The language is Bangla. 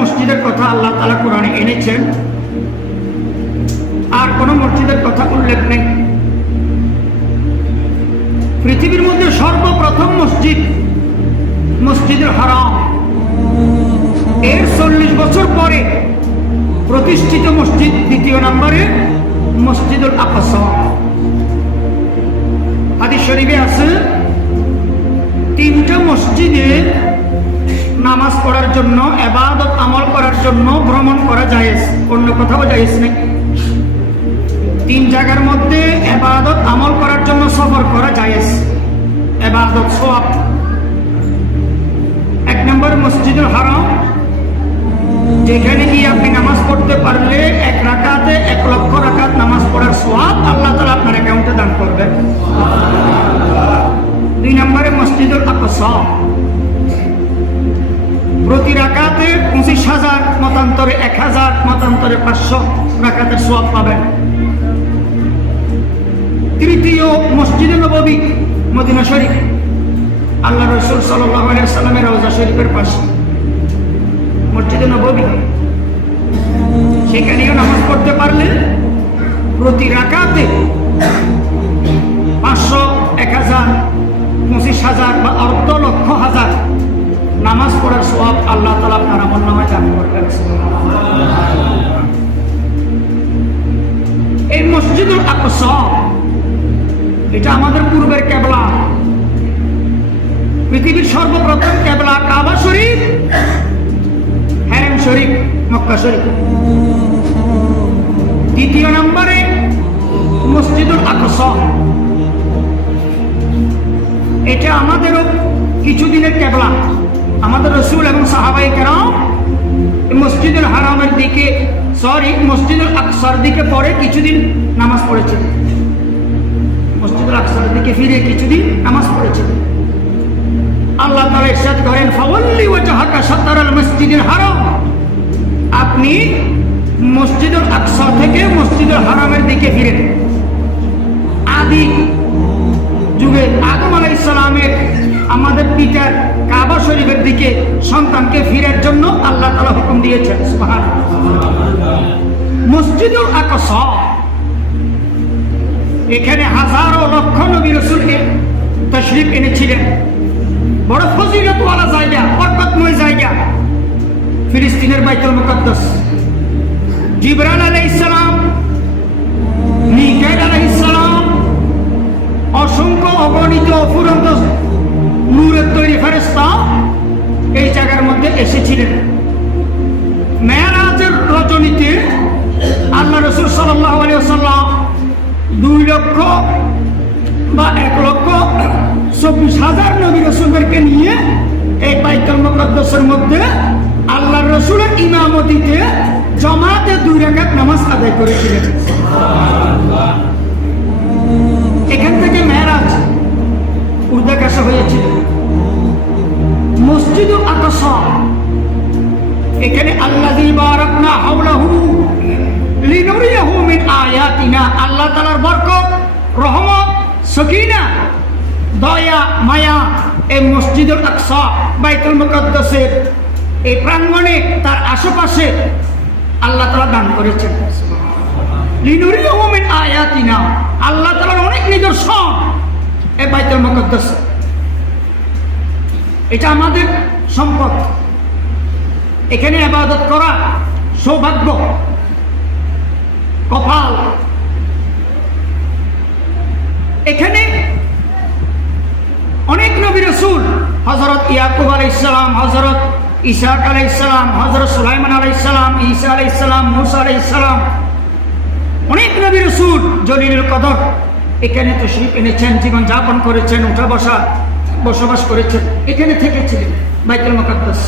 মসজিদের কথা আল্লাহ তালা কোরআনে এনেছেন। আর কোন মসজিদের কথা উল্লেখ নেই। পৃথিবীর মধ্যে সর্বপ্রথম মসজিদ মসজিদের হারাম। এর চল্লিশ বছর পরে প্রতিষ্ঠিত মসজিদ দ্বিতীয় নম্বরে মসজিদুল আকসা। হাদিস শরীফে আছে নামাজ পড়ার জন্য, এবাদত আমল করার জন্য ভ্রমণ করা যায় অন্য কোথাও যাইস নেই। তিন জায়গার মধ্যে এবাদত আমল করার জন্য সফর করা যায় এবাদত সব এক নম্বর মসজিদুল হারাম। যেখানে গিয়ে আপনি নামাজ পড়তে পারলে এক রাকাতে, এক লক্ষ রাকাত নামাজ পড়ার সোয়াব আল্লাহ তালা আপনার অ্যাকাউন্টে দান করবেন। দুই নম্বরে মসজিদুল আকসা। প্রতি রাকাতে পঁচিশ হাজার, মতান্তরে এক হাজার, মতান্তরে পাঁচশো রাকাতের সোয়াব পাবেন। তৃতীয় মসজিদে নবী মদিনা শরীফ। আল্লাহ রসুল সাল্লামের রওজা শরীফের পাশে। মসজিদে নবী সেখানেও নামাজ পড়তে পারলে প্রতি রাকাতে পাঁচশো, এক হাজার পড়ার সব আল্লাহ তালা আপনার আমল নামায় দান করবেন। এই মসজিদুল আকসা, এটা আমাদের পূর্বের কেবলা। পৃথিবীর সর্বপ্রথম কেবলা কাবা শরীফ হ্যারেম শরীফ, মক্কা শরীফ। দ্বিতীয় নম্বরে মসজিদুল আকসা। এটা আমাদেরও কিছুদিনের কেবলা। আমাদের রসুল এবং সাহাবাই কেরাম মসজিদুল হারামের দিকে সরি মসজিদুল আকসার দিকে পরে কিছুদিন নামাজ পড়েছিল মসজিদুল আকসার দিকে ফিরে কিছুদিন নামাজ পড়েছিল আল্লাহ তালা ইরশাদ করেন, ফাওয়াল্লি ওয়াজহাকা শাতরাল মসজিদুল হারাম। আপনি মসজিদুল আকসা থেকে মসজিদুল হারামের দিকে ফিরেন। আদি যুগে আদম আলাই ইসলামের আমাদের পিতার শরীফের দিকে সন্তানকে ফিরার জন্য আল্লাহ তালা হুকুম দিয়েছেন আকসা, এখানে হাজারো লক্ষ নবী রসুলকে তশরিফ এনেছিলেন। বড় ফজিলতওয়ালা জায়গা, বরকতময় জায়গা। ফিলিস্তিনের বাইতুল মুকদ্দাস। জিবরান আলাইহিস সালাম, মিকাইল আলাইহিস সালাম, অসংখ্য অগণিত অফুরন্ত এই জায়গার মধ্যে এসেছিলেন। মেয়ারাজের রজনীতে আল্লাহ রসুল সাল্লাহ আলিয়াল্লাম দুই লক্ষ বা এক লক্ষ চব্বিশ হাজার নবী রসুলদেরকে নিয়ে এই বাইতুল মুকদ্দাসের মধ্যে আল্লাহ রসুলের ইমামতিতে জমাতে দুই রেখাত নামাজ আদায় করেছিলেন। এখানে আল্লাযী বারাকনা হাওলাহু লিনুরিয়াহু মিন আয়াতিনা। আল্লাহ তাআলার রহমত, সকিনা, দয়া, মায়া এই মসজিদুল আকসা, বাইতুল মুকদ্দাসের এই প্রাঙ্গণে তার আশেপাশে আল্লাহ তাআলা দান করেছেন। লিনুরিয়াহু মিন আয়াতিনা। আল্লাহ তাআলার অনেক নিদর্শন এই বাইতুল মুকদ্দাস। এটা আমাদের সম্পদ। এখানে আবাদত করা সৌভাগ্য। কপাল। এখানে অনেক নবী রসুল হজরত ইয়াকুব আলাই ইসলাম হজরত ইসাক আলাই ইসলাম হজরত সুলাইমান আলাই ইসলাম ঈসা আলাই ইসলাম মুসা আলাই ইসলাম অনেক নবী রসুল, জলিলুল কদর। এখানে তো শিল্প এনেছেন, জীবন যাপন করেছেন, উঠা বসা, বসবাস করেছেন। এখানে থেকেছিলেন, বাইতুল মুকদ্দাস।